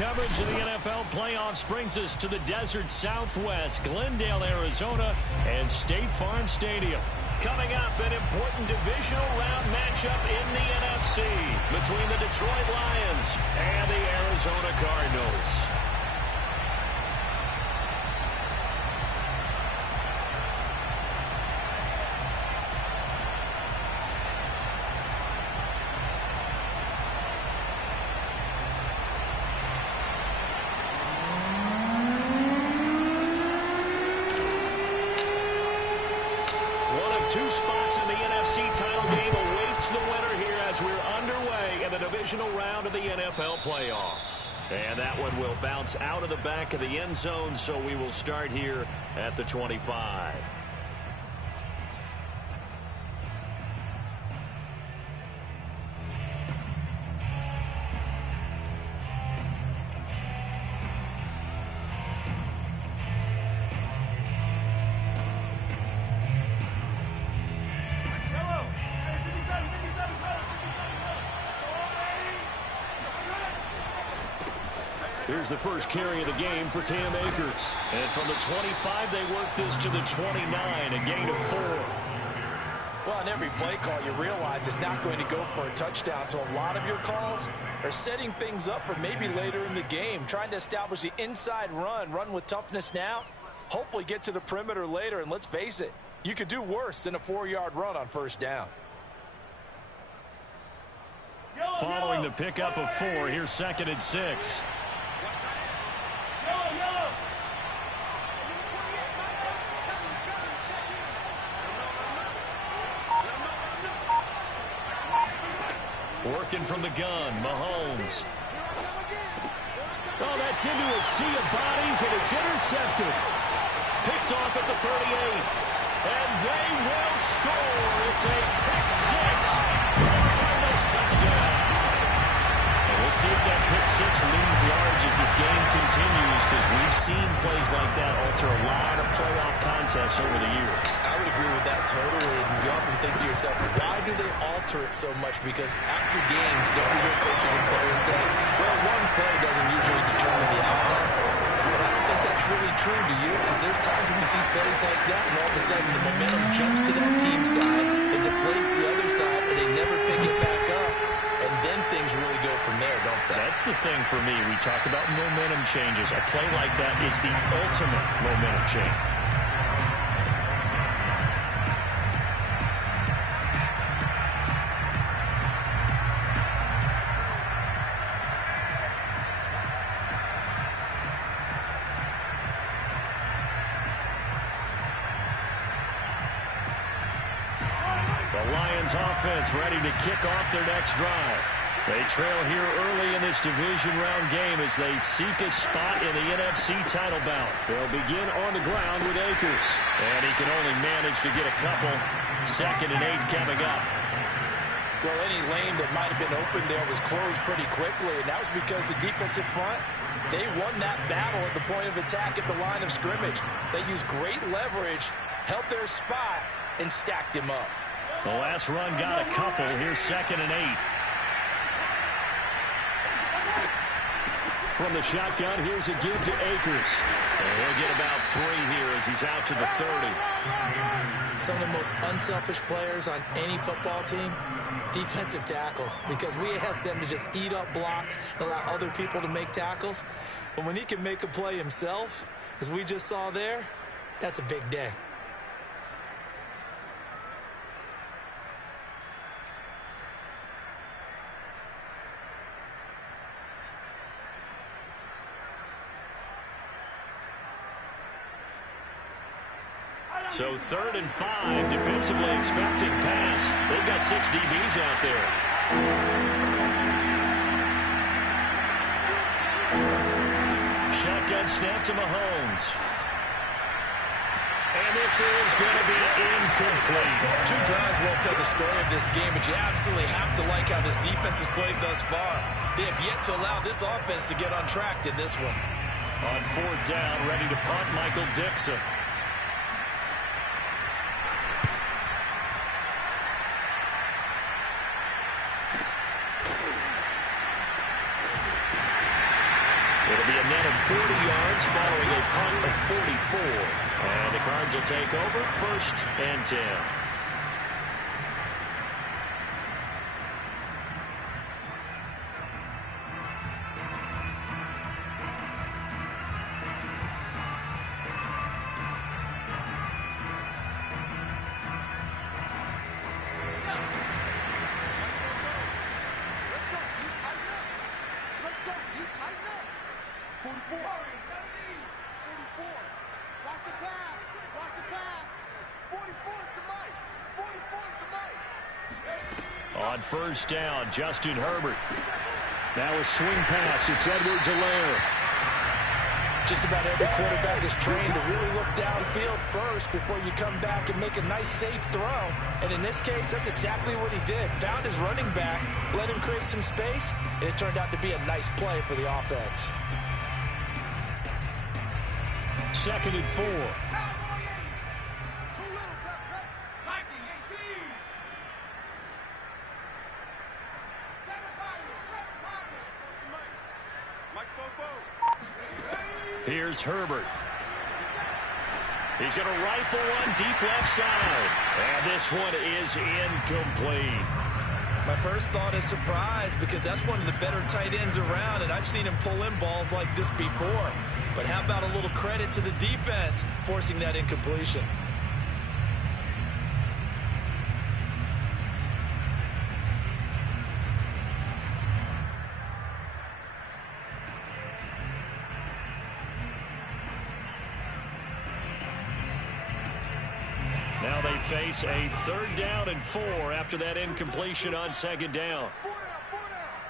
coverage of the NFL playoffs brings us to the desert Southwest, Glendale, Arizona, and State Farm Stadium. Coming up, an important divisional round matchup in the NFC between the Detroit Lions and the Arizona Cardinals. Two spots in the NFC title game awaits the winner here as we're underway in the divisional round of the NFL playoffs. And that one will bounce out of the back of the end zone, so we will start here at the 25. Here's the first carry of the game for Cam Akers. And from the 25, they work this to the 29, a gain of 4. Well, on every play call, you realize it's not going to go for a touchdown. So a lot of your calls are setting things up for maybe later in the game, trying to establish the inside run with toughness now, hopefully get to the perimeter later. And let's face it, you could do worse than a 4-yard run on first down. Following the pickup of 4, here's 2nd and 6. Working from the gun, Mahomes. Oh, that's into a sea of bodies, and it's intercepted. Picked off at the 38. And they will score. It's a pick 6 for the Cardinals touchdown. And we'll see if that pick 6 looms large as this game continues, because we've seen plays like that alter a lot of playoff contests over the years. I would agree with that totally. And you often think to yourself, why do they alter it so much? Because after games, don't we hear coaches and players say, well, one play doesn't usually determine the outcome. But I don't think that's really true to you, because there's times when we see plays like that, and all of a sudden the momentum jumps to that team side, it deflates the other side, and they never pick it back up. And then things really go from there, don't they? That's the thing for me. We talk about momentum changes. A play like that is the ultimate momentum change. The Lions offense ready to kick off their next drive. They trail here early in this division round game as they seek a spot in the NFC title bout. They'll begin on the ground with Akers. And he can only manage to get a couple. 2nd and 8 coming up. Well, any lane that might have been open there was closed pretty quickly, and that was because the defensive front, they won that battle at the point of attack at the line of scrimmage. They used great leverage, held their spot, and stacked him up. The last run got a couple. Here's 2nd and 8. From the shotgun, here's a give to Akers. And he'll get about 3 here as he's out to the 30. Some of the most unselfish players on any football team, defensive tackles, because we ask them to just eat up blocks and allow other people to make tackles. But when he can make a play himself, as we just saw there, that's a big day. So 3rd and 5, defensively expecting pass. They've got 6 DBs out there. Shotgun snap to Mahomes. And this is going to be incomplete. 2 drives won't tell the story of this game, but you absolutely have to like how this defense has played thus far. They have yet to allow this offense to get on track in this one. On 4th down, ready to punt, Michael Dixon. 44. And the Cards will take over 1st and 10. On 1st down, Justin Herbert. Now a swing pass. It's Edwards-Helaire. Just about every quarterback is trained to really look downfield first before you come back and make a nice, safe throw. And in this case, that's exactly what he did. Found his running back, let him create some space, and it turned out to be a nice play for the offense. 2nd and 4. Here's Herbert. He's going to rifle one deep left side. And this one is incomplete. My first thought is surprise because that's one of the better tight ends around, and I've seen him pull in balls like this before. But how about a little credit to the defense forcing that incompletion? Now they face a 3rd down and 4 after that incompletion on 2nd down. 4 down.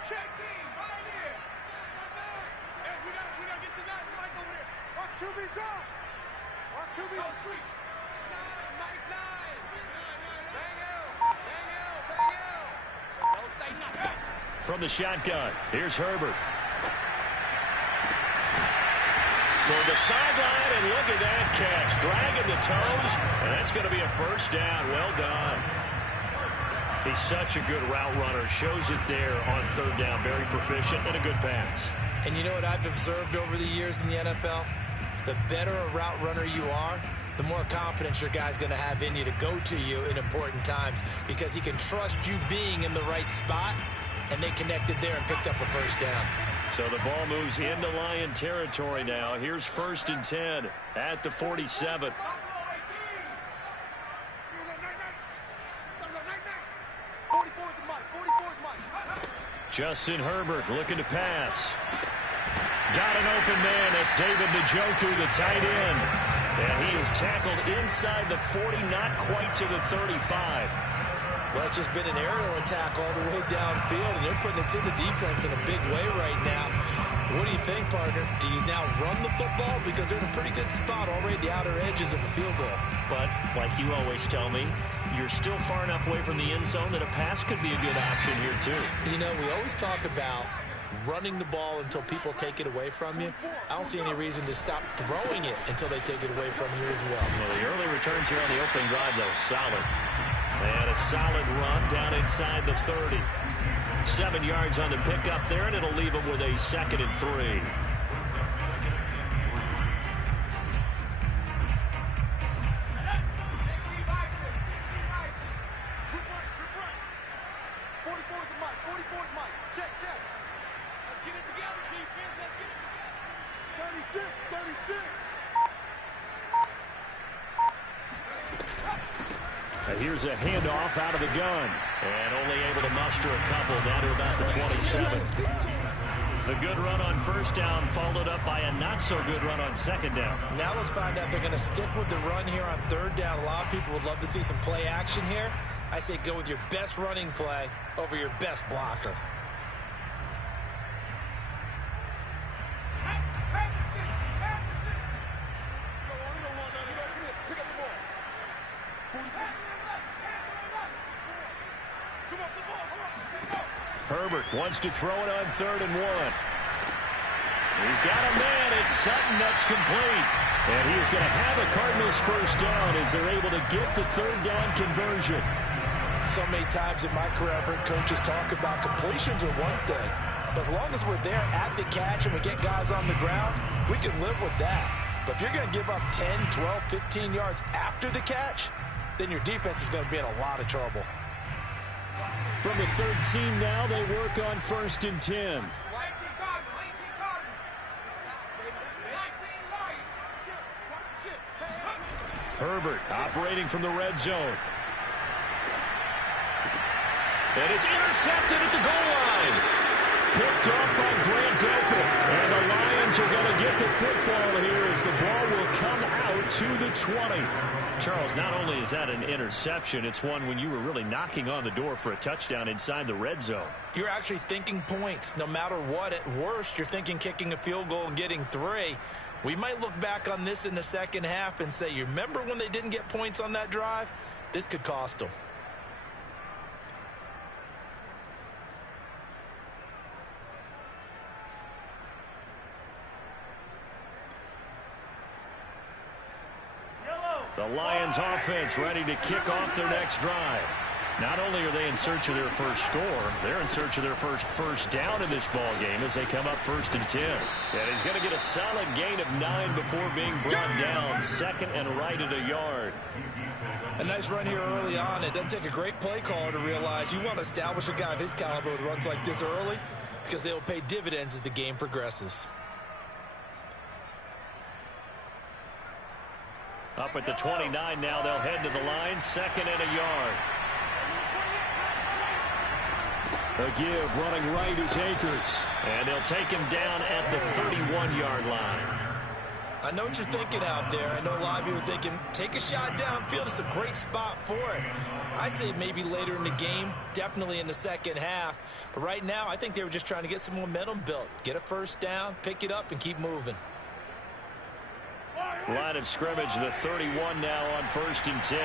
Check team, right here. Hey, we gotta get to 9. Mike over there. Watch QB drop. Watch QB. Oh, sweet. 9, Mike 9. Bang out. Don't say nothing. From the shotgun, here's Herbert. Toward the sideline, and look at that catch. Dragging the toes, and that's going to be a 1st down. Well done. He's such a good route runner. Shows it there on 3rd down. Very proficient and a good pass. And you know what I've observed over the years in the NFL? The better a route runner you are, the more confidence your guy's going to have in you to go to you in important times because he can trust you being in the right spot, and they connected there and picked up a 1st down. So the ball moves into Lion territory now. Here's 1st and 10 at the 47. Justin Herbert looking to pass. Got an open man. That's David Njoku, the tight end. And he is tackled inside the 40, not quite to the 35. Well, it's just been an aerial attack all the way downfield, and they're putting it to the defense in a big way right now. What do you think, partner? Do you now run the football? Because they're in a pretty good spot already at the outer edges of the field goal. But, like you always tell me, you're still far enough away from the end zone that a pass could be a good option here, too. You know, we always talk about running the ball until people take it away from you. I don't see any reason to stop throwing it until they take it away from you as well. Well, the early returns here on the opening drive, though, solid. And a solid run down inside the 30. 7 yards on the pickup there, and it'll leave them with a 2nd and 3. Here's a handoff out of the gun. And only able to muster a couple down to about the 27. The good run on 1st down followed up by a not-so-good run on 2nd down. Now let's find out if they're going to stick with the run here on 3rd down. A lot of people would love to see some play action here. I say go with your best running play over your best blocker. Herbert wants to throw it on 3rd and 1. He's got a man. It's Sutton. That's complete. And he is going to have a Cardinals 1st down as they're able to get the 3rd down conversion. So many times in my career, I've heard coaches talk about completions are one thing. But as long as we're there at the catch and we get guys on the ground, we can live with that. But if you're going to give up 10, 12, 15 yards after the catch, then your defense is going to be in a lot of trouble. From the 13 now, they work on 1st and 10. Herbert operating from the red zone. And it's intercepted at the goal line. Picked off by Grant Delpit. And the Lions are going to get the football here as the ball will come out to the 20. Charles, not only is that an interception, it's one when you were really knocking on the door for a touchdown inside the red zone. You're actually thinking points. No matter what, at worst, you're thinking kicking a field goal and getting 3. We might look back on this in the second half and say, you remember when they didn't get points on that drive? This could cost them. The Lions offense ready to kick off their next drive. Not only are they in search of their first score, they're in search of their first down in this ball game as they come up 1st and 10. And he's going to get a solid gain of 9 before being brought down. 2nd and right at a yard. A nice run here early on. It doesn't take a great play caller to realize you want to establish a guy of his caliber with runs like this early because they will pay dividends as the game progresses. Up at the 29 now, they'll head to the line. 2nd and a yard. A give running right is Akers. And they'll take him down at the 31-yard line. I know what you're thinking out there. I know a lot of you are thinking, take a shot downfield. It's a great spot for it. I'd say maybe later in the game, definitely in the second half. But right now, I think they were just trying to get some momentum built. Get a first down, pick it up, and keep moving. Line of scrimmage, the 31 now on 1st and 10.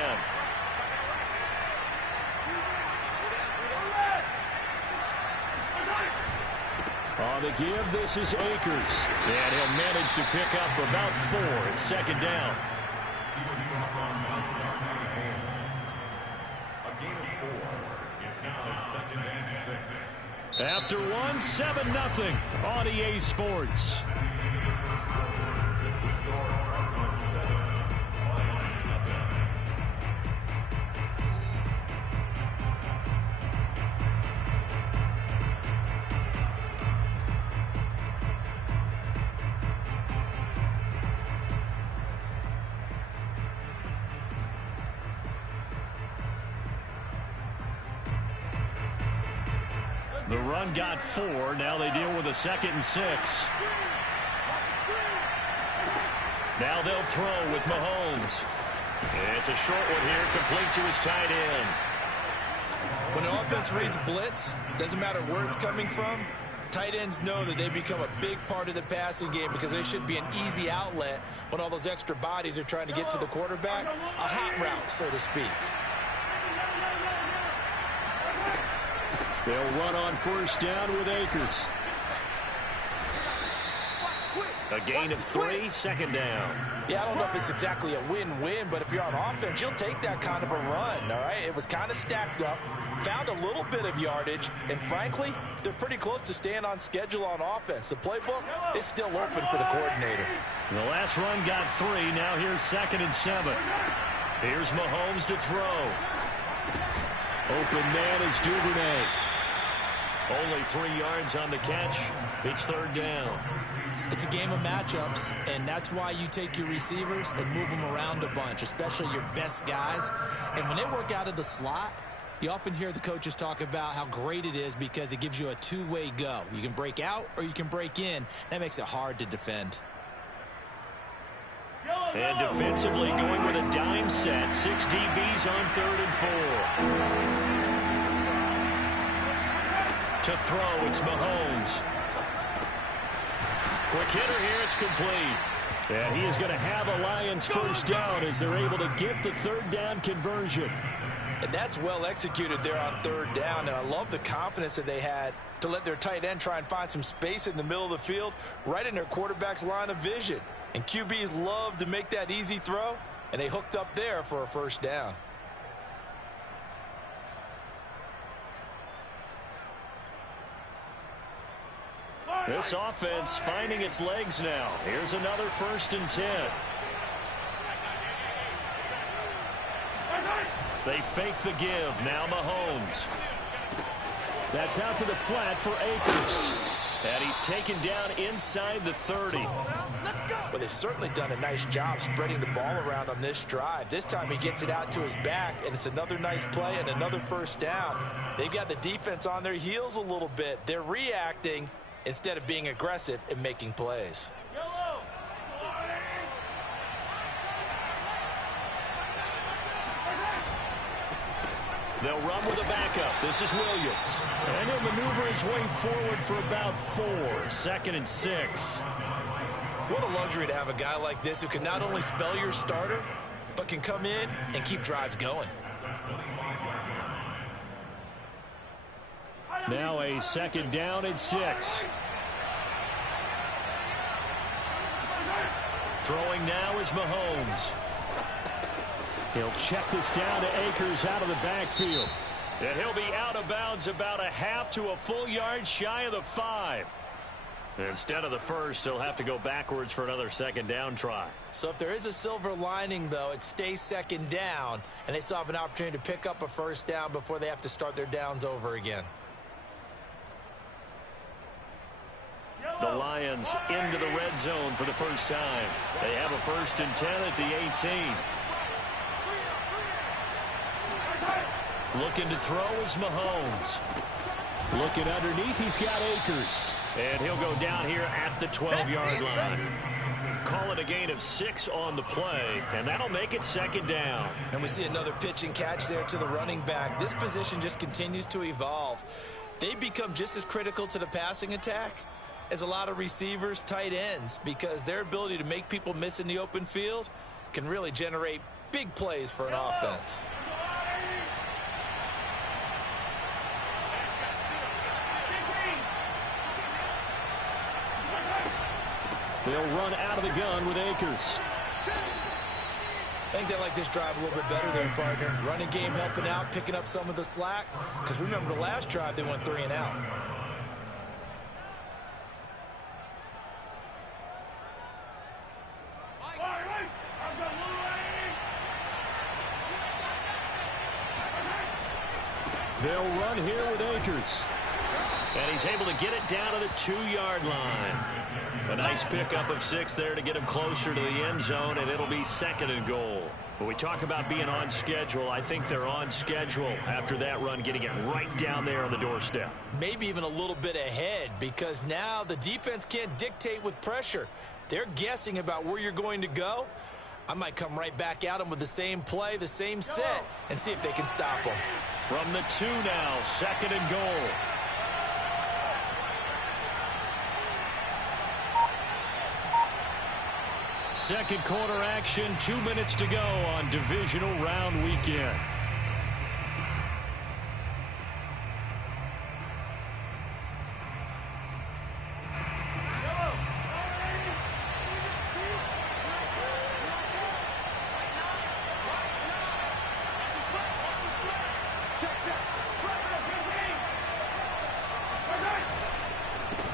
On the give, this is Akers. And he'll manage to pick up about 4 at 2nd down. A gain of 4. It's now 2nd and 6. After 1, 7-0 on EA Sports. The run got 4. Now they deal with a 2nd and 6. Now they'll throw with Mahomes. It's a short one here, complete to his tight end. When the offense reads blitz, doesn't matter where it's coming from, tight ends know that they become a big part of the passing game because they should be an easy outlet when all those extra bodies are trying to get to the quarterback. A hot route, so to speak. They'll run on 1st down with Akers. A gain of 3, 2nd down. Yeah, I don't know if it's exactly a win-win, but if you're on offense, you'll take that kind of a run, all right? It was kind of stacked up, found a little bit of yardage, and frankly, they're pretty close to staying on schedule on offense. The playbook is still open for the coordinator. The last run got 3. Now here's 2nd and 7. Here's Mahomes to throw. Open man is Duvernay. Only 3 yards on the catch. It's 3rd down. It's a game of matchups, and that's why you take your receivers and move them around a bunch, especially your best guys. And when they work out of the slot, you often hear the coaches talk about how great it is because it gives you a two-way go. You can break out or you can break in. That makes it hard to defend. And defensively going with a dime set. 6 DBs on 3rd and 4. To throw, it's Mahomes. Quick hitter here, it's complete. And he is going to have a Lions first down as they're able to get the 3rd down conversion. And that's well executed there on 3rd down. And I love the confidence that they had to let their tight end try and find some space in the middle of the field, right in their quarterback's line of vision. And QBs love to make that easy throw, and they hooked up there for a first down. This offense finding its legs now. Here's another 1st and 10. They fake the give. Now Mahomes. That's out to the flat for Akers. And he's taken down inside the 30. Well, they've certainly done a nice job spreading the ball around on this drive. This time he gets it out to his back, and it's another nice play and another 1st down. They've got the defense on their heels a little bit. They're reacting instead of being aggressive and making plays. They'll run with a backup. This is Williams. And he'll maneuver his way forward for about 4. 2nd and 6. What a luxury to have a guy like this who can not only spell your starter, but can come in and keep drives going. Now a 2nd down and 6. Throwing now is Mahomes. He'll check this down to Akers out of the backfield. And he'll be out of bounds about a half to a full yard shy of the 5. Instead of the 1st, they'll have to go backwards for another 2nd down try. So if there is a silver lining, though, it stays 2nd down, and they still have an opportunity to pick up a 1st down before they have to start their downs over again. The Lions into the red zone for the first time. They have a 1st and 10 at the 18. Looking to throw is Mahomes. Looking underneath, he's got Akers. And he'll go down here at the 12-yard line. Call it a gain of 6 on the play, and that'll make it 2nd down. And we see another pitch and catch there to the running back. This position just continues to evolve. They become just as critical to the passing attack as a lot of receivers, tight ends, because their ability to make people miss in the open field can really generate big plays for an offense. They'll run out of the gun with Akers. I think they like this drive a little bit better there, partner. Running game helping out, picking up some of the slack. Because remember, the last drive, they went 3 and out. They'll run here with Akers. And he's able to get it down to the 2-yard line. A nice pickup of 6 there to get him closer to the end zone, and it'll be 2nd and goal. When we talk about being on schedule, I think they're on schedule after that run, getting it right down there on the doorstep. Maybe even a little bit ahead, because now the defense can't dictate with pressure. They're guessing about where you're going to go. I might come right back at them with the same play, the same set, and see if they can stop them. From the 2 now, 2nd and goal. Second quarter action, 2 minutes to go on divisional round weekend.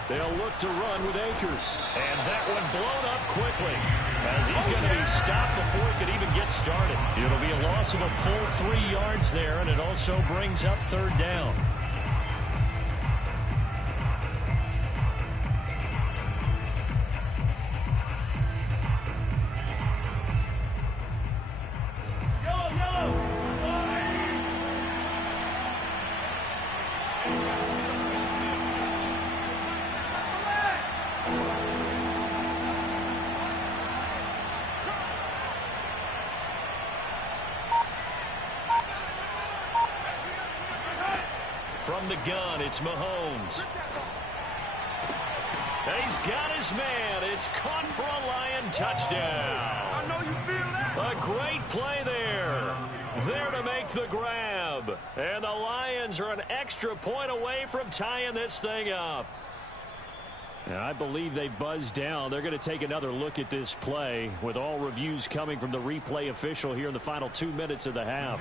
They'll look to run with Akers. And that one blown up quickly, as he's going to be stopped before he could even get started. It'll be a loss of a full 3 yards there, and it also brings up 3rd down. From the gun, it's Mahomes. He's got his man. It's caught for a Lion touchdown. I know you feel that. A great play there. There to make the grab. And the Lions are an extra point away from tying this thing up. And I believe they buzzed down. They're going to take another look at this play, with all reviews coming from the replay official here in the final 2 minutes of the half.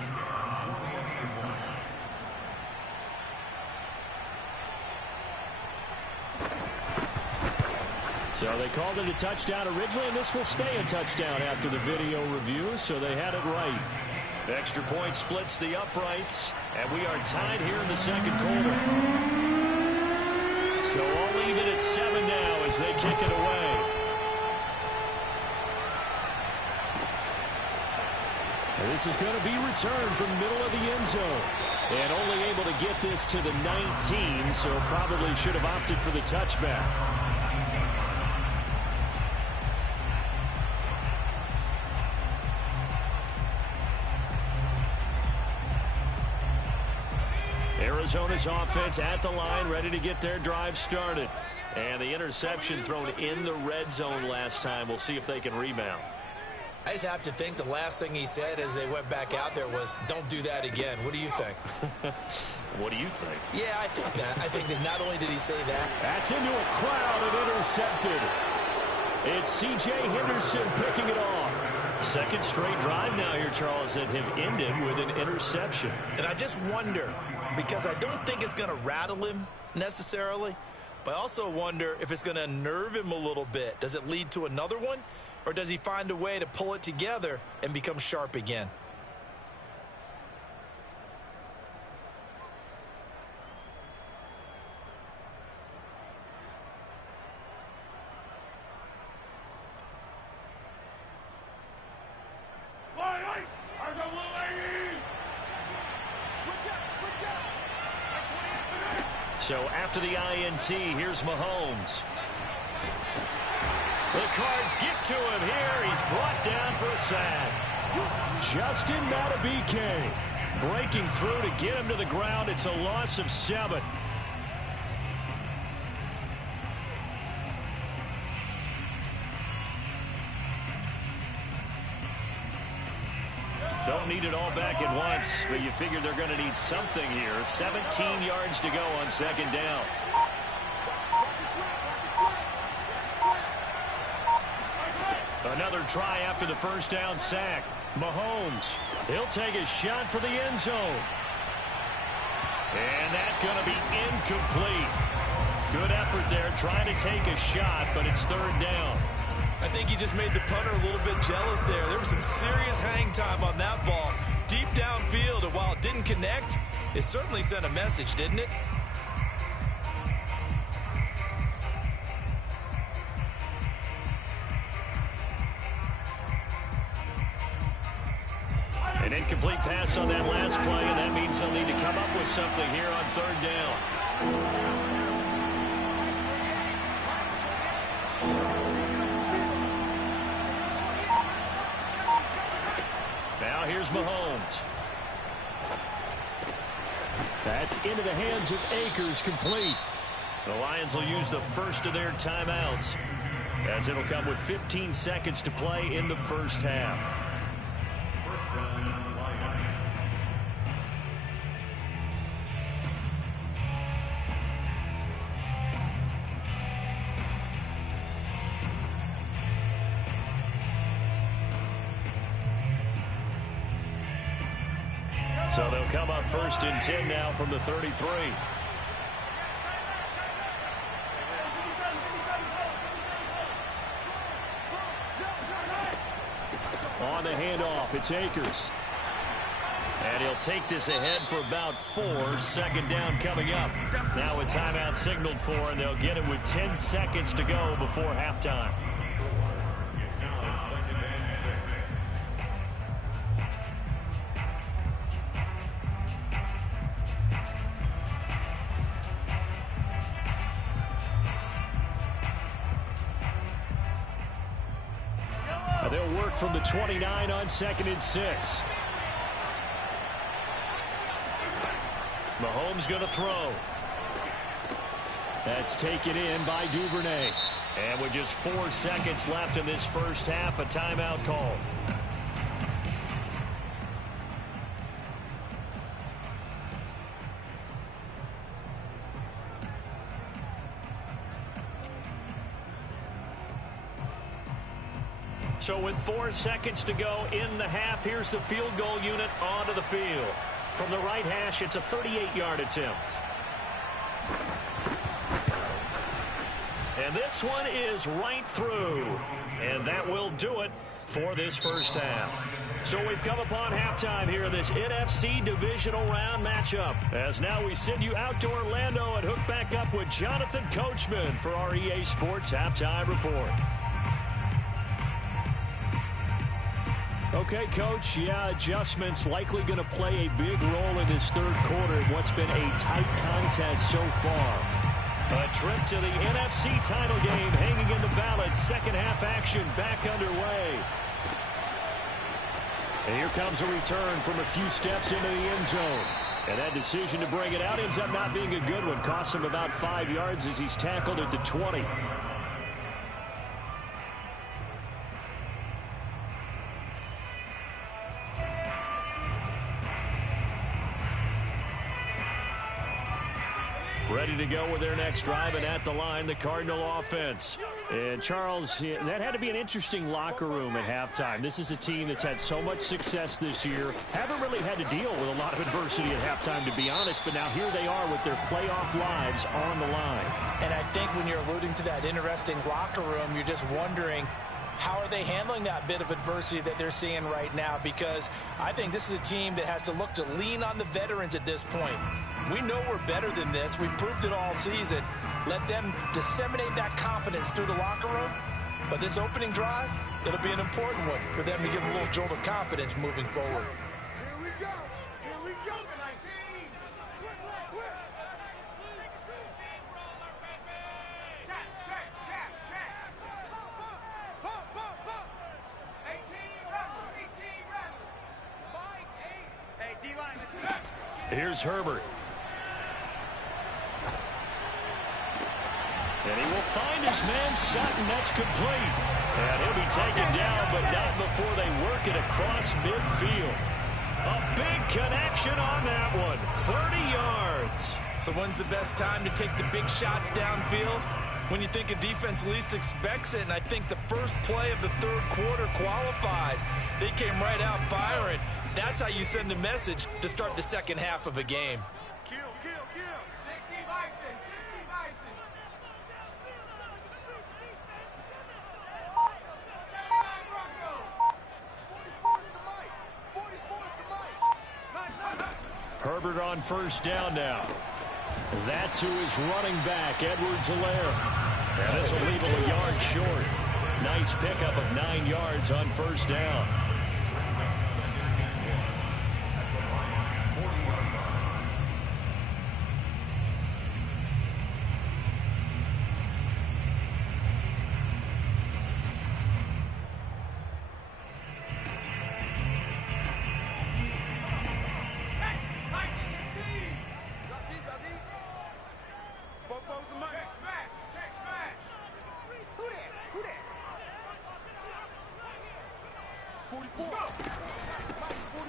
So they called it a touchdown originally, and this will stay a touchdown after the video review, so they had it right. Extra point splits the uprights, and we are tied here in the second quarter. So all even at 7 now as they kick it away. And this is going to be returned from the middle of the end zone. And only able to get this to the 19, so probably should have opted for the touchback. Arizona's offense at the line, ready to get their drive started. And the interception thrown in the red zone last time. We'll see if they can rebound. I just have to think the last thing he said as they went back out there was, don't do that again. What do you think? What do you think? Yeah, I think that. I think that not only did he say that. That's into a crowd and intercepted. It's C.J. Henderson picking it off. Second straight drive now here, Charles, that have ended with an interception. And I just wonder, because I don't think it's going to rattle him necessarily, but I also wonder if it's going to unnerve him a little bit. Does it lead to another one? Or does he find a way to pull it together and become sharp again? So after the INT, here's Mahomes. The Cards get to him here. He's brought down for a sack. Justin Matabike breaking through to get him to the ground. It's a loss of 7. Don't need it all back at once, but you figure they're going to need something here. 17 yards to go on second down. Another try after the first down sack. Mahomes, he'll take a shot for the end zone. And that's going to be incomplete. Good effort there trying to take a shot, but it's third down. I think he just made the punter a little bit jealous there. There was some serious hang time on that ball. Deep downfield, and while it didn't connect, it certainly sent a message, didn't it? An incomplete pass on that last play, and that means they'll need to come up with something here on third down. Now here's Mahomes. That's into the hands of Akers, complete. The Lions will use the first of their timeouts, as it'll come with 15 seconds to play in the first half. First down, Lions. So they'll come up first and 10 now from the 33. On the handoff, it's Akers. And he'll take this ahead for about 4. Second down coming up. Now a timeout signaled for, and they'll get it with 10 seconds to go before halftime. It's now second and 6. They'll work from the 29 on second and 6. Mahomes going to throw. That's taken in by Duvernay. And with just 4 seconds left in this first half, a timeout call. So with 4 seconds to go in the half, here's the field goal unit onto the field. From the right hash, it's a 38-yard attempt. And this one is right through. And that will do it for this first half. So we've come upon halftime here in this NFC divisional round matchup. As now we send you out to Orlando and hook back up with Jonathan Coachman for our EA Sports Halftime Report. Okay, Coach, adjustments likely going to play a big role in this third quarter in what's been a tight contest so far. A trip to the NFC title game hanging in the balance. Second half action back underway. And here comes a return from a few steps into the end zone. And that decision to bring it out ends up not being a good one. Costs him about 5 yards as he's tackled at the 20. Ready to go with their next drive, and at the line, the Cardinal offense. And Charles, that had to be an interesting locker room at halftime. This is a team that's had so much success this year. Haven't really had to deal with a lot of adversity at halftime, to be honest, but now here they are with their playoff lives on the line. And I think when you're alluding to that interesting locker room, you're just wondering, how are they handling that bit of adversity that they're seeing right now? Because I think this is a team that has to look to lean on the veterans at this point. We know we're better than this. We've proved it all season. Let them disseminate that confidence through the locker room. But this opening drive, it'll be an important one for them to give a little jolt of confidence moving forward. Here we go. Here we go. 19. Here's Herbert. And he will find his man Sutton. That's complete. And he'll be taken down, but not before they work it across midfield. A big connection on that one. 30 yards. So when's the best time to take the big shots downfield? When you think a defense least expects it, and I think the first play of the third quarter qualifies. They came right out firing. That's how you send a message to start the second half of a game. Kill. 60 Bison. 60 Bison. 79 Bronco. 44 is the mic. 44 is the mic. Nice. Herbert on first down now. That to his running back, Edwards-Helaire. And this will leave him a yard short. Nice pickup of 9 yards on first down.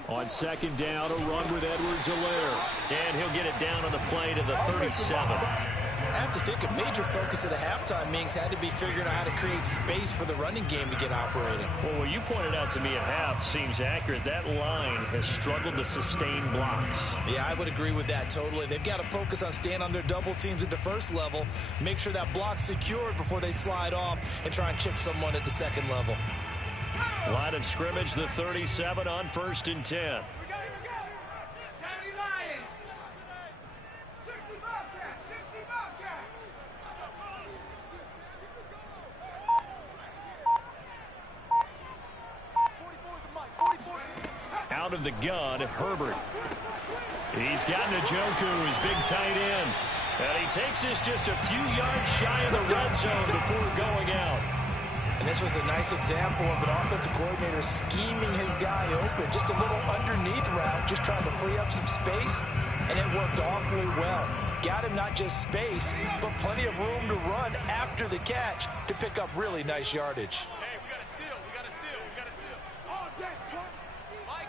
On second down, a run with Edwards-Helaire. And he'll get it down on the play to the 37. I have to think a major focus of the halftime meetings had to be figuring out how to create space for the running game to get operating. Well, what you pointed out to me at half seems accurate. That line has struggled to sustain blocks. Yeah, I would agree with that totally. They've got to focus on staying on their double teams at the first level, make sure that block's secured before they slide off and try and chip someone at the second level. Line of scrimmage, the 37 on 1st and 10. We go. 70 Lions. 60 Bobcats. 60 Bobcats. Out of the gun, Herbert. He's got Njoku, his big tight end. And he takes this just a few yards shy of the red zone before going out. And this was a nice example of an offensive coordinator scheming his guy open. Just a little underneath route, just trying to free up some space, and it worked awfully well. Got him not just space, but plenty of room to run after the catch to pick up really nice yardage. Hey, we got a seal. All day, Clark. Mike,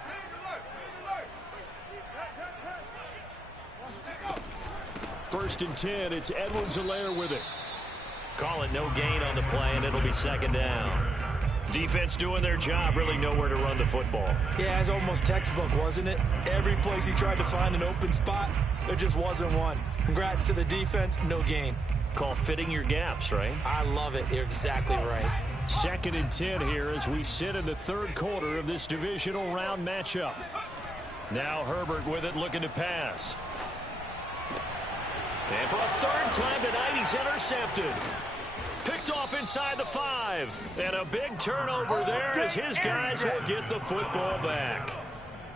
alert. 1st and 10, it's Edwards-Helaire with it. Call it no gain on the play, and it'll be second down. Defense doing their job, really nowhere to run the football. Yeah, it's almost textbook, wasn't it? Every place he tried to find an open spot, there just wasn't one. Congrats to the defense, no gain. Call fitting your gaps, right? I love it. You're exactly right. 2nd and 10 here as we sit in the 3rd quarter of this divisional round matchup. Now Herbert with it, looking to pass. And for a 3rd time tonight, he's intercepted. Picked off inside the 5. And a big turnover there as his guys will get the football back.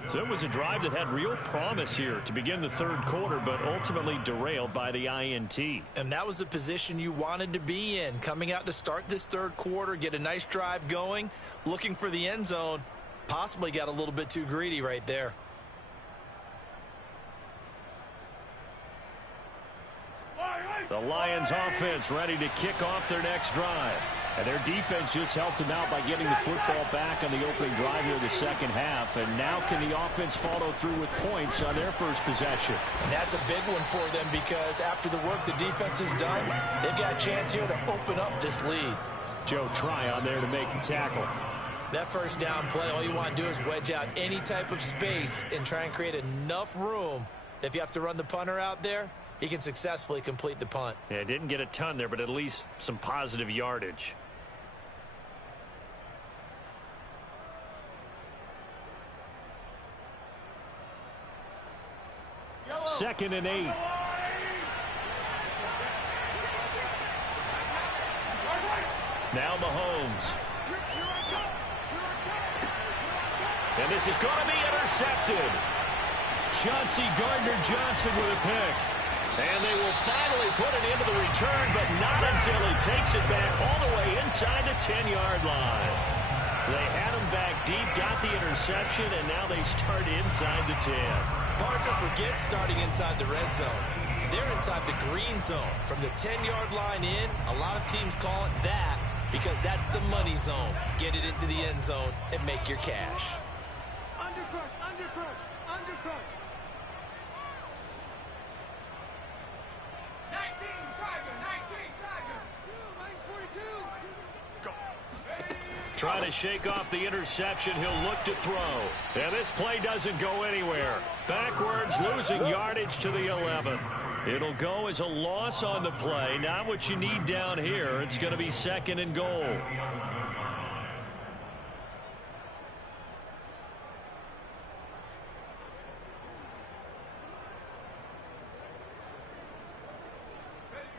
So it was a drive that had real promise here to begin the 3rd quarter, but ultimately derailed by the INT. And that was the position you wanted to be in. Coming out to start this 3rd quarter, get a nice drive going, looking for the end zone. Possibly got a little bit too greedy right there. The Lions offense ready to kick off their next drive. And their defense just helped them out by getting the football back on the opening drive here in the 2nd half. And now can the offense follow through with points on their first possession? And that's a big one for them because after the work the defense has done, they've got a chance here to open up this lead. Joe Tryon there to make the tackle. That 1st down play, all you want to do is wedge out any type of space and try and create enough room. If you have to run the punter out there, he can successfully complete the punt. Yeah, didn't get a ton there, but at least some positive yardage. Second and 8. Now Mahomes. And this is going to be intercepted. Chauncey Gardner-Johnson with a pick. And they will finally put it into the return, but not until he takes it back all the way inside the 10-yard line. They had him back deep, got the interception, and now they start inside the 10. Partner forgets starting inside the red zone. They're inside the green zone. From the 10-yard line in, a lot of teams call it that because that's the money zone. Get it into the end zone and make your cash. Undercrush, undercrush, undercrush. 19, Tiger, 19, Tiger. 2, Mike's 42. Go. Trying to shake off the interception. He'll look to throw. And this play doesn't go anywhere. Backwards, losing yardage to the 11. It'll go as a loss on the play. Not what you need down here. It's going to be 2nd and goal.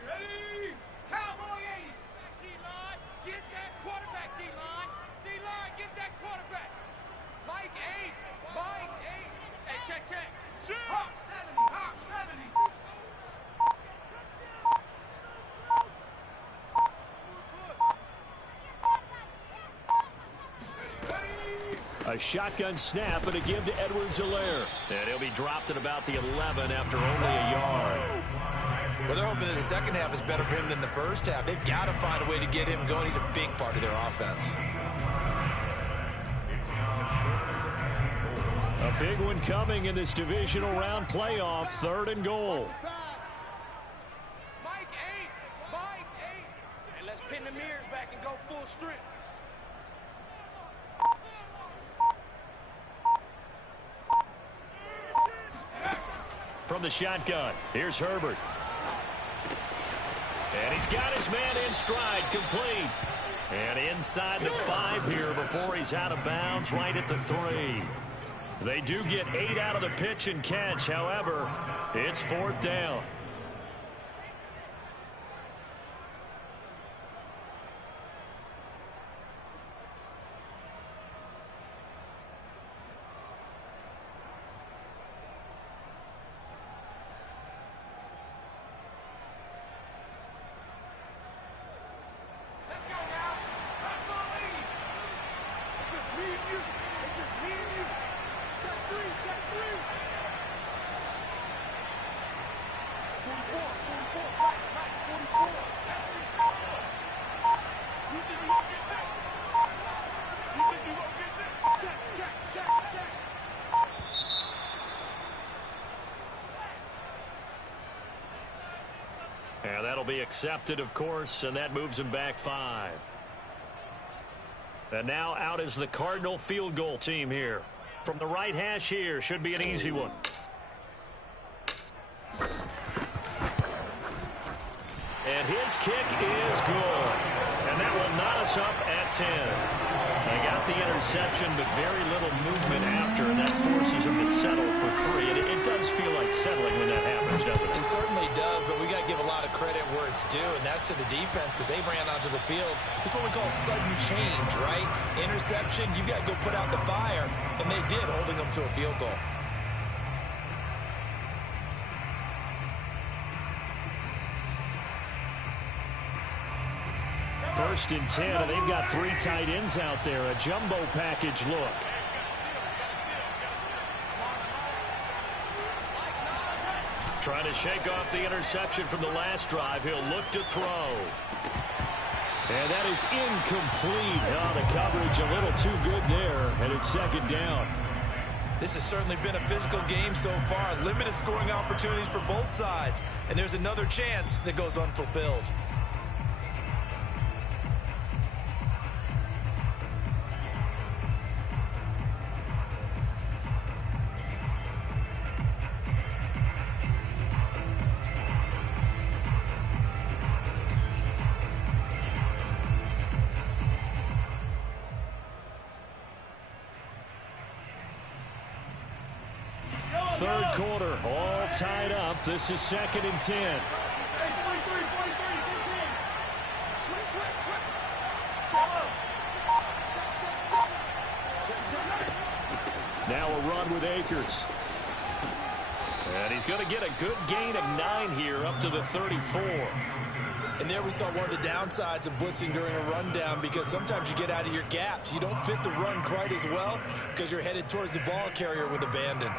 Ready? Cowboy 80. D-line, get that quarterback, D-line. D-line, get that quarterback. Mike 8. Mike 8. Hey, check. Hawk 70. Hawk 70. A shotgun snap and a give to Edwards-Helaire. And he'll be dropped at about the 11 after only a yard. Well, they're hoping that the 2nd half is better for him than the 1st half. They've got to find a way to get him going. He's a big part of their offense. A big one coming in this divisional round playoff. 3rd and goal. Mike 8. Mike 8. And let's pin the mirrors back and go full strip. From the shotgun, here's Herbert. And he's got his man in stride, complete. And inside the 5 here before he's out of bounds, right at the 3. They do get 8 out of the pitch and catch. However, it's 4th down. Let's go now. Cowboy 80. It's just me and you. It's just me and you. Check 3. Check 3. 44. 44. Mike, 44. You think you gonna get that? You think you gonna get that? Check. And that'll be accepted, of course, and that moves him back 5. And now out is the Cardinal field goal team here. From the right hash here, should be an easy one. And his kick is good. And that will knot us up at 10. They got the interception, but very little movement after, and that forces them to settle for 3. And it does feel like settling when that happens, doesn't it? It certainly does, but we got to give a lot of credit where it's due, and that's to the defense because they ran onto the field. It's what we call sudden change, right? Interception, you got to go put out the fire, and they did, holding them to a field goal. First and 10, and they've got 3 tight ends out there. A jumbo package look. Trying to shake off the interception from the last drive. He'll look to throw. And that is incomplete. Oh, the coverage a little too good there, and it's second down. This has certainly been a physical game so far. Limited scoring opportunities for both sides, and there's another chance that goes unfulfilled. Third quarter, all tied up. This is second and 10. Now a run with Akers. And he's going to get a good gain of 9 here up to the 34. And there we saw one of the downsides of blitzing during a rundown, because sometimes you get out of your gaps. You don't fit the run quite as well because you're headed towards the ball carrier with abandon.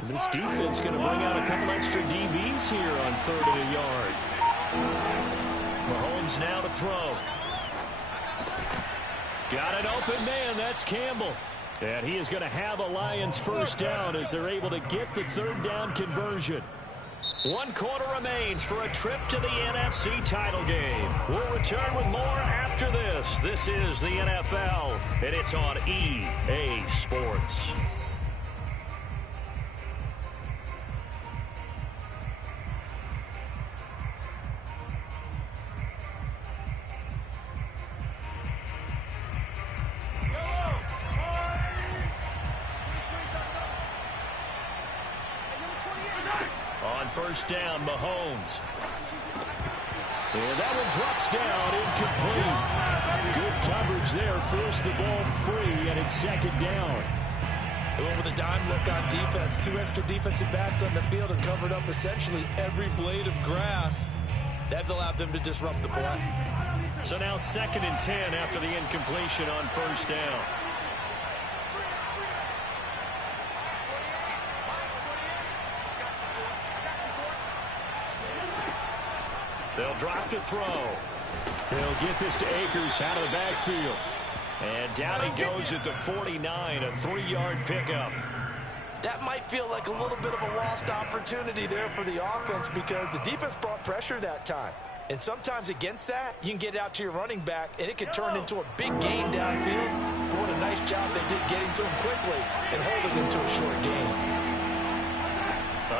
And this defense going to bring out a couple extra DBs here on 3rd and a yard. Mahomes now to throw. Got an open man. That's Campbell. And he is going to have a Lions first down as they're able to get the 3rd down conversion. 1 quarter remains for a trip to the NFC title game. We'll return with more after this. This is the NFL, and it's on EA Sports. First down, Mahomes. And that one drops down, incomplete. Good coverage there, forced the ball free, and it's second down. They went with a dime look on defense. 2 extra defensive backs on the field and covered up essentially every blade of grass. That allowed them to disrupt the play. So now 2nd and 10 after the incompletion on first down. They'll drop to throw. They'll get this to Akers out of the backfield. And down he goes at the 49, a 3-yard pickup. That might feel like a little bit of a lost opportunity there for the offense because the defense brought pressure that time. And sometimes against that, you can get out to your running back, and it can turn into a big gain downfield. But what a nice job they did getting to him quickly and holding him to a short gain.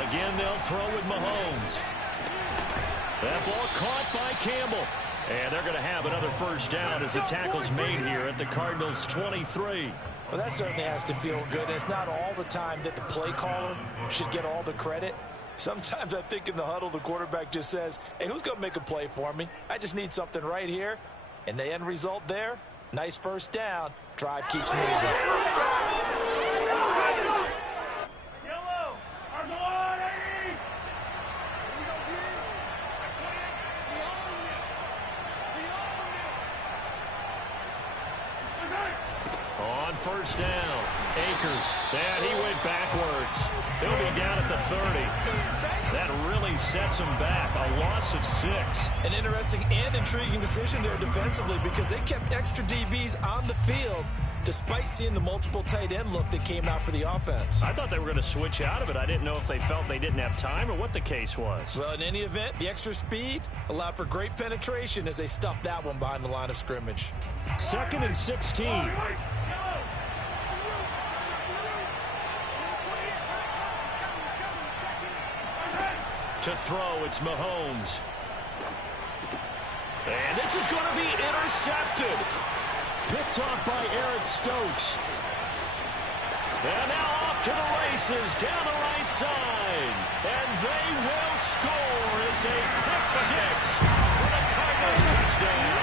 Again, they'll throw with Mahomes. That ball caught by Campbell. And they're going to have another first down as the tackle's made here at the Cardinals' 23. Well, that certainly has to feel good. It's not all the time that the play caller should get all the credit. Sometimes I think in the huddle, the quarterback just says, hey, who's going to make a play for me? I just need something right here. And the end result there, nice first down. Drive keeps moving. First down. Akers. And he went backwards. He'll be down at the 30. That really sets him back. A loss of 6. An interesting and intriguing decision there defensively because they kept extra DBs on the field despite seeing the multiple tight end look that came out for the offense. I thought they were going to switch out of it. I didn't know if they felt they didn't have time or what the case was. Well, in any event, the extra speed allowed for great penetration as they stuffed that one behind the line of scrimmage. 2nd and 16. To throw, it's Mahomes. And this is going to be intercepted. Picked off by Eric Stokes. And now off to the races down the right side. And they will score. It's a pick six for the Cardinals touchdown.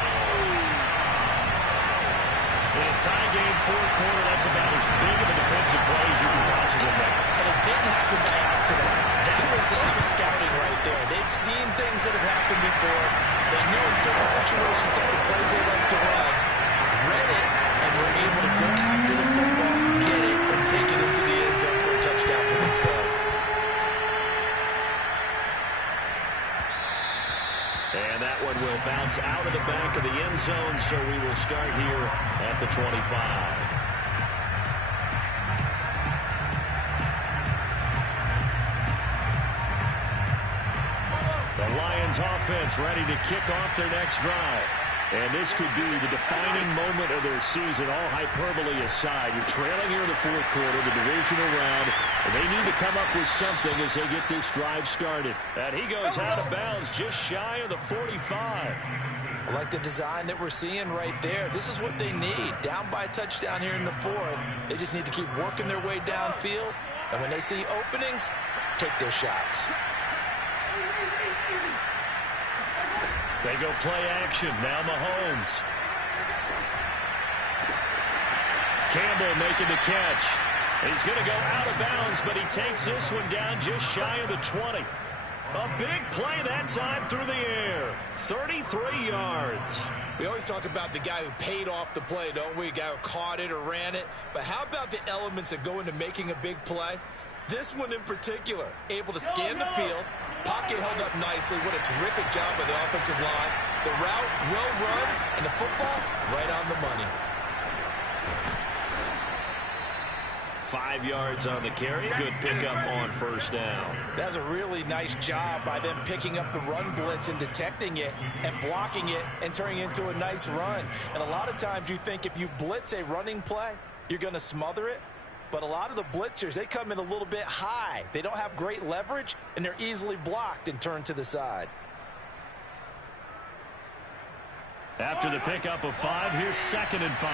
In a tie game, 4th quarter, that's about as big of a defensive play as you can possibly make. And it didn't happen by accident. That was scouting right there. They've seen things that have happened before. They knew in certain situations that the plays they like to run, read it, and were able to go after the football, get it, and take it into the end zone for a touchdown for themselves. And that one will bounce out of the back of the end zone, so we will start here at the 25. The Lions offense ready to kick off their next drive. And this could be the defining moment of their season, all hyperbole aside. You're trailing here in the 4th quarter, the divisional round. And they need to come up with something as they get this drive started. And he goes out of bounds just shy of the 45. I like the design that we're seeing right there. This is what they need. Down by a touchdown here in the 4th. They just need to keep working their way downfield. And when they see openings, take their shots. They go play action. Now Mahomes. Campbell making the catch. He's going to go out of bounds, but he takes this one down just shy of the 20. A big play that time through the air. 33 yards. We always talk about the guy who paid off the play, don't we? A guy who caught it or ran it. But how about the elements that go into making a big play? This one in particular, able to scan the field. Pocket held up nicely. What a terrific job by the offensive line. The route well run, and the football right on the money. 5 yards on the carry. Good pickup on 1st down. That's a really nice job by them picking up the run blitz and detecting it and blocking it and turning it into a nice run. And a lot of times you think if you blitz a running play, you're going to smother it. But a lot of the blitzers, they come in a little bit high. They don't have great leverage, and they're easily blocked and turned to the side. After the pickup of 5, here's 2nd and 5.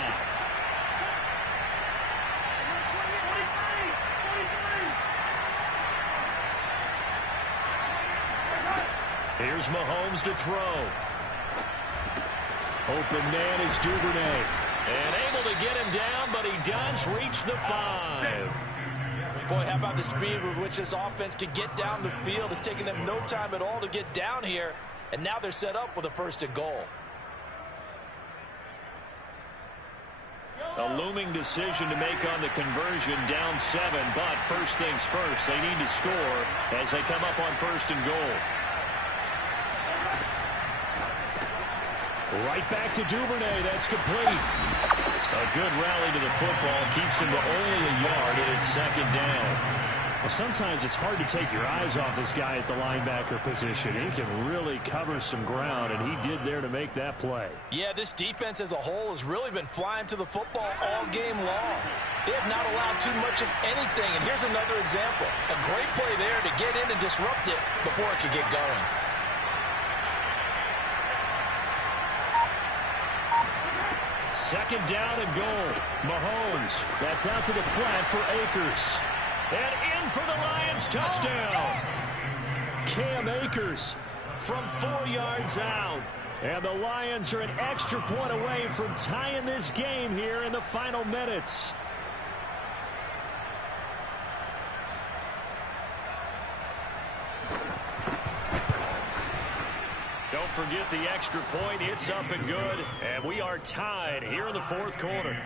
Here's Mahomes to throw. Open man is Duvernay. And able to get him down, but he does reach the 5. Boy, how about the speed with which this offense can get down the field? It's taken them no time at all to get down here, and now they're set up with a 1st and goal. A looming decision to make on the conversion, down 7, but first things first, they need to score as they come up on 1st and goal. Right back to Duvernay. That's complete. A good rally to the football. Keeps him to only a yard, and it's 2nd down. Well, sometimes it's hard to take your eyes off this guy at the linebacker position. He can really cover some ground, and he did there to make that play. Yeah, this defense as a whole has really been flying to the football all game long. They have not allowed too much of anything, and here's another example. A great play there to get in and disrupt it before it could get going. Second down and goal. Mahomes. That's out to the flat for Akers. And in for the Lions touchdown. Cam Akers from 4 yards out. And the Lions are an extra point away from tying this game here in the final minutes. Don't forget the extra point. It's up and good. And we are tied here in the 4th quarter.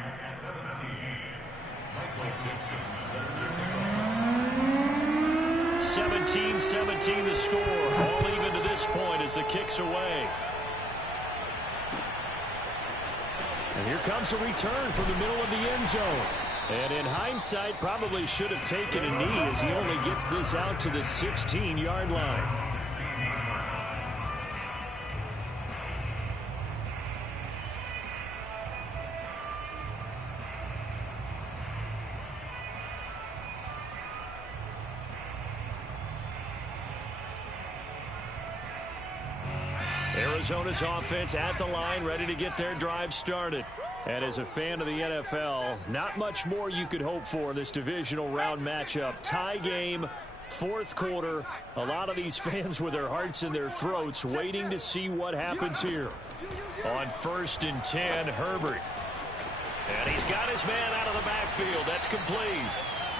17-17 the score. All even to this point as the kick's away. And here comes a return from the middle of the end zone. And in hindsight, probably should have taken a knee as he only gets this out to the 16-yard line. Arizona's offense at the line, ready to get their drive started. And as a fan of the NFL, not much more you could hope for this divisional round matchup. Tie game, fourth quarter. A lot of these fans with their hearts in their throats waiting to see what happens here. On 1st and 10, Herbert. And he's got his man out of the backfield. That's complete.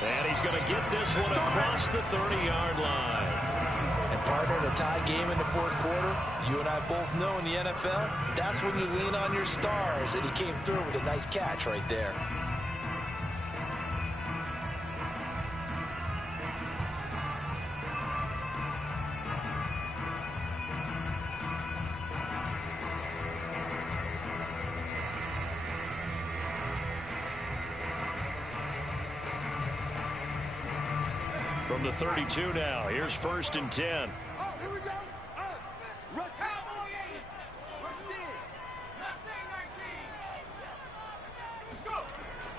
And he's going to get this one across the 30-yard line. And partner, in a tie game in the fourth quarter, you and I both know in the NFL, that's when you lean on your stars, and he came through with a nice catch right there. From the 32 now, here's 1st and 10. Oh, here we go. Rush.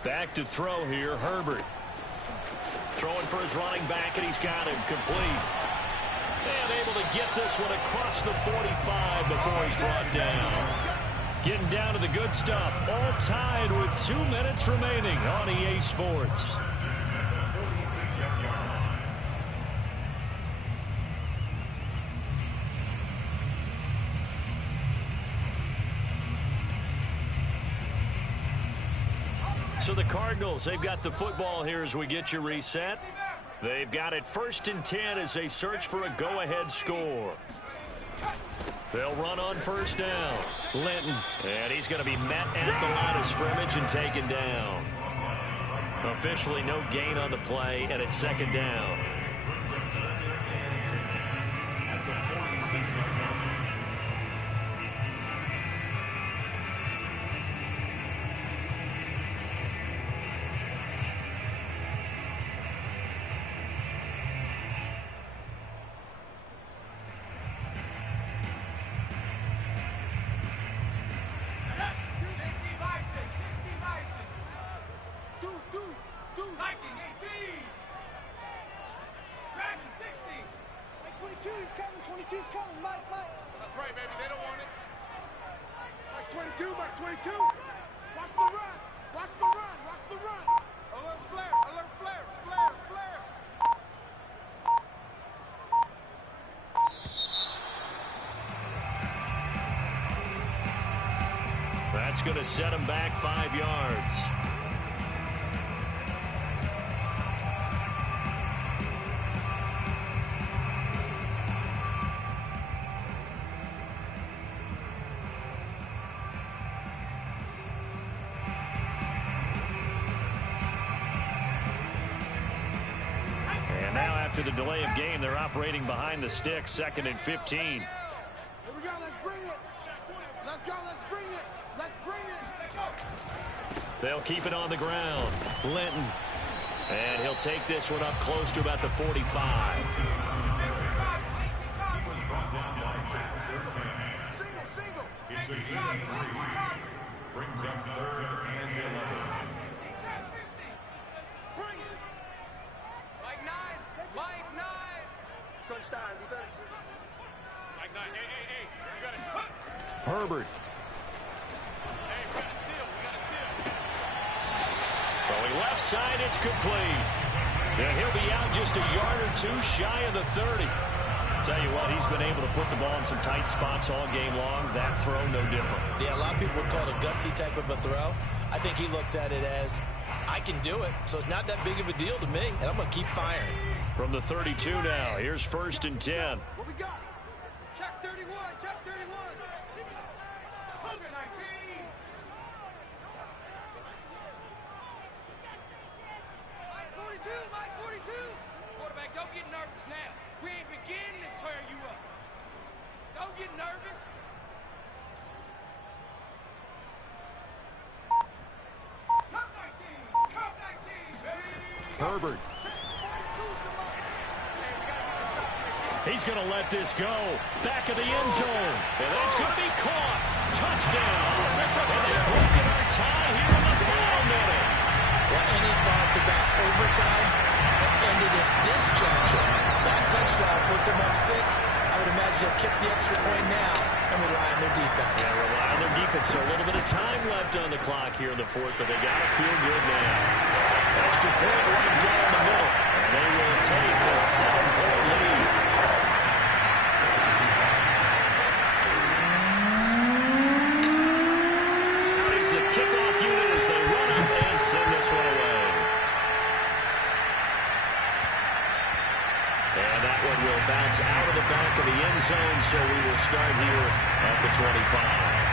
Back to throw here, Herbert. Throwing for his running back, and he's got him complete. And able to get this one across the 45 before he's brought down. Getting down to the good stuff. All tied with 2 minutes remaining on EA Sports. So the Cardinals, they've got the football here as we get you reset. They've got it 1st and 10 as they search for a go-ahead score. They'll run on 1st down. Linton, and he's going to be met at the line of scrimmage and taken down. Officially no gain on the play, and it's 2nd down. At the 46-yard line. That's going to set him back 5 yards. And now after the delay of game, they're operating behind the sticks, 2nd and 15. Here we go. Let's bring it. Let's go. Let's bring it. Let's bring it. They'll keep it on the ground. Linton. And he'll take this one up close to about the 45. He was brought down by 13. Single. It's a gain of 3. Brings up 3rd and 11. Bring it. Mike 9. Mike 9. Crunch time, defense. Mike 9. Hey. We got to Herbert. Hey, we got to steal. Throwing left side, it's complete. And he'll be out just a yard or 2 shy of the 30. Tell you what, he's been able to put the ball in some tight spots all game long. That throw, no different. Yeah, a lot of people would call it a gutsy type of a throw. I think he looks at it as, I can do it, so it's not that big of a deal to me, and I'm going to keep firing. From the 32 now, here's 1st and 10. What we got? Check 31. Check 31. Cougar 19. Mike 42. Mike 42. Quarterback, don't get nervous now. We ain't beginning to tear you up. Don't get nervous. Herbert. He's going to let this go. Back of the end zone. And it's going to be caught. Touchdown. And they've broken our tie here in the final minute. Well, any thoughts about overtime? It ended at this juncture. That touchdown puts them up 6. I would imagine they'll kick the extra point now and rely on their defense. Yeah, rely on their defense. So a little bit of time left on the clock here in the fourth, but they got to feel good now. Extra point right down the middle. And they will take a 7-point lead. Out is the kickoff unit as they run up and send this one away. And that one will bounce out of the back of the end zone, so we will start here at the 25.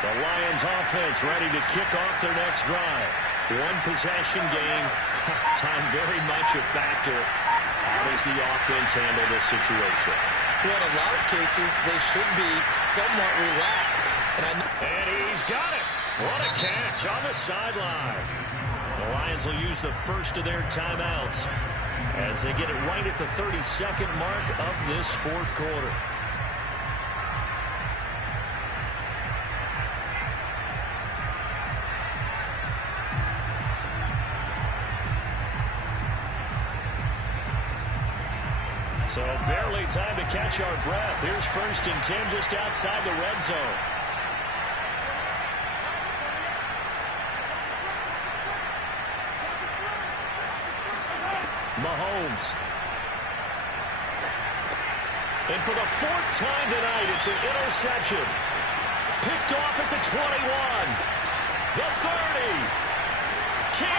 The Lions offense ready to kick off their next drive. One possession game. Time very much a factor. How does the offense handle this situation? Well, in a lot of cases, they should be somewhat relaxed. And he's got it. What a catch on the sideline. The Lions will use the first of their timeouts as they get it right at the 32nd mark of this fourth quarter. So barely time to catch our breath. Here's 1st and 10 just outside the red zone. Mahomes. And for the 4th time tonight, it's an interception. Picked off at the 21. The 30. 10.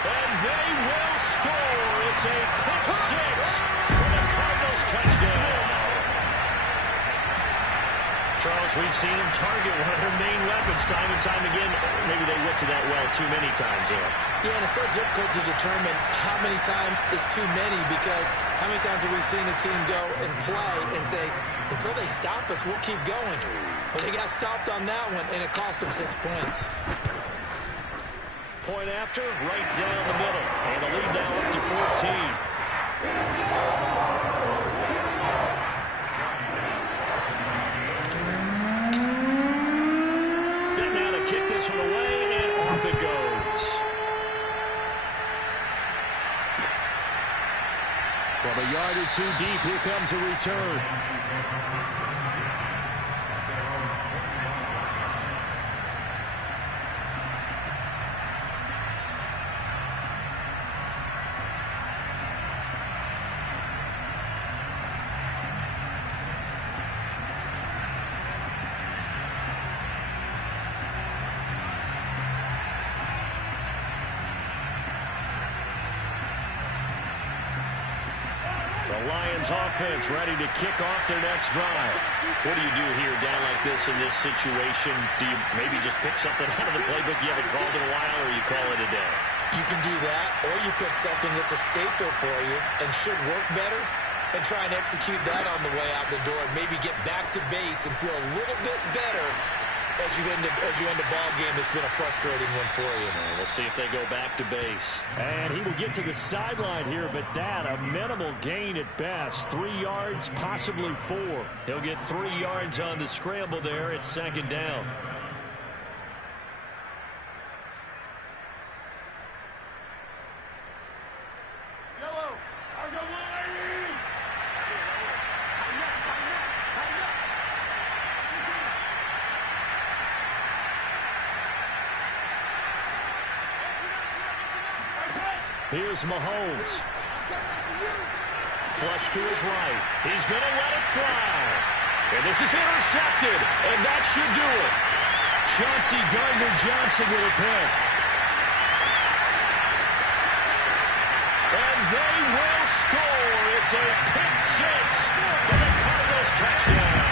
And they will score. It's a pick 6 for the Cardinals touchdown. Charles, we've seen them target one of their main weapons time and time again. Maybe they went to that well too many times there. Yeah, and it's so difficult to determine how many times is too many, because how many times have we seen a team go and play and say, until they stop us, we'll keep going. Well, they got stopped on that one, and it cost them 6 points. Point after, right down the middle. And the lead now up to 14. Set now to kick this one away, and off it goes. From a yard or two deep, here comes a return. The Lions offense ready to kick off their next drive. What do you do here down like this in this situation? Do you maybe just pick something out of the playbook you haven't called in a while, or you call it a day? You can do that, or you pick something that's a staple for you and should work better and try and execute that on the way out the door and maybe get back to base and feel a little bit better as you end a ball game that's been a frustrating one for you. We'll see if they go back to base. And he will get to the sideline here, but that a minimal gain at best. 3 yards, possibly 4. He'll get 3 yards on the scramble there. It's 2nd down. Here's Mahomes. Flush to his right. He's going to let it fly. And this is intercepted, and that should do it. Chauncey Gardner-Johnson with a pick. And they will score. It's a pick six for the Cardinals touchdown.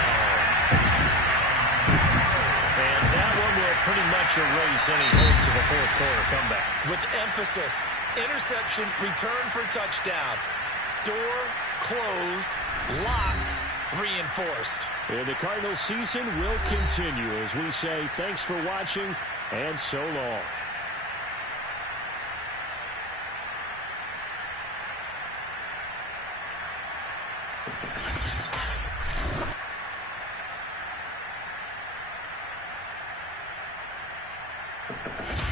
And that one will pretty much erase any hopes of a fourth quarter comeback. With emphasis, interception, return for touchdown. Door closed, locked, reinforced. And the Cardinals season will continue as we say thanks for watching and so long. Thank you.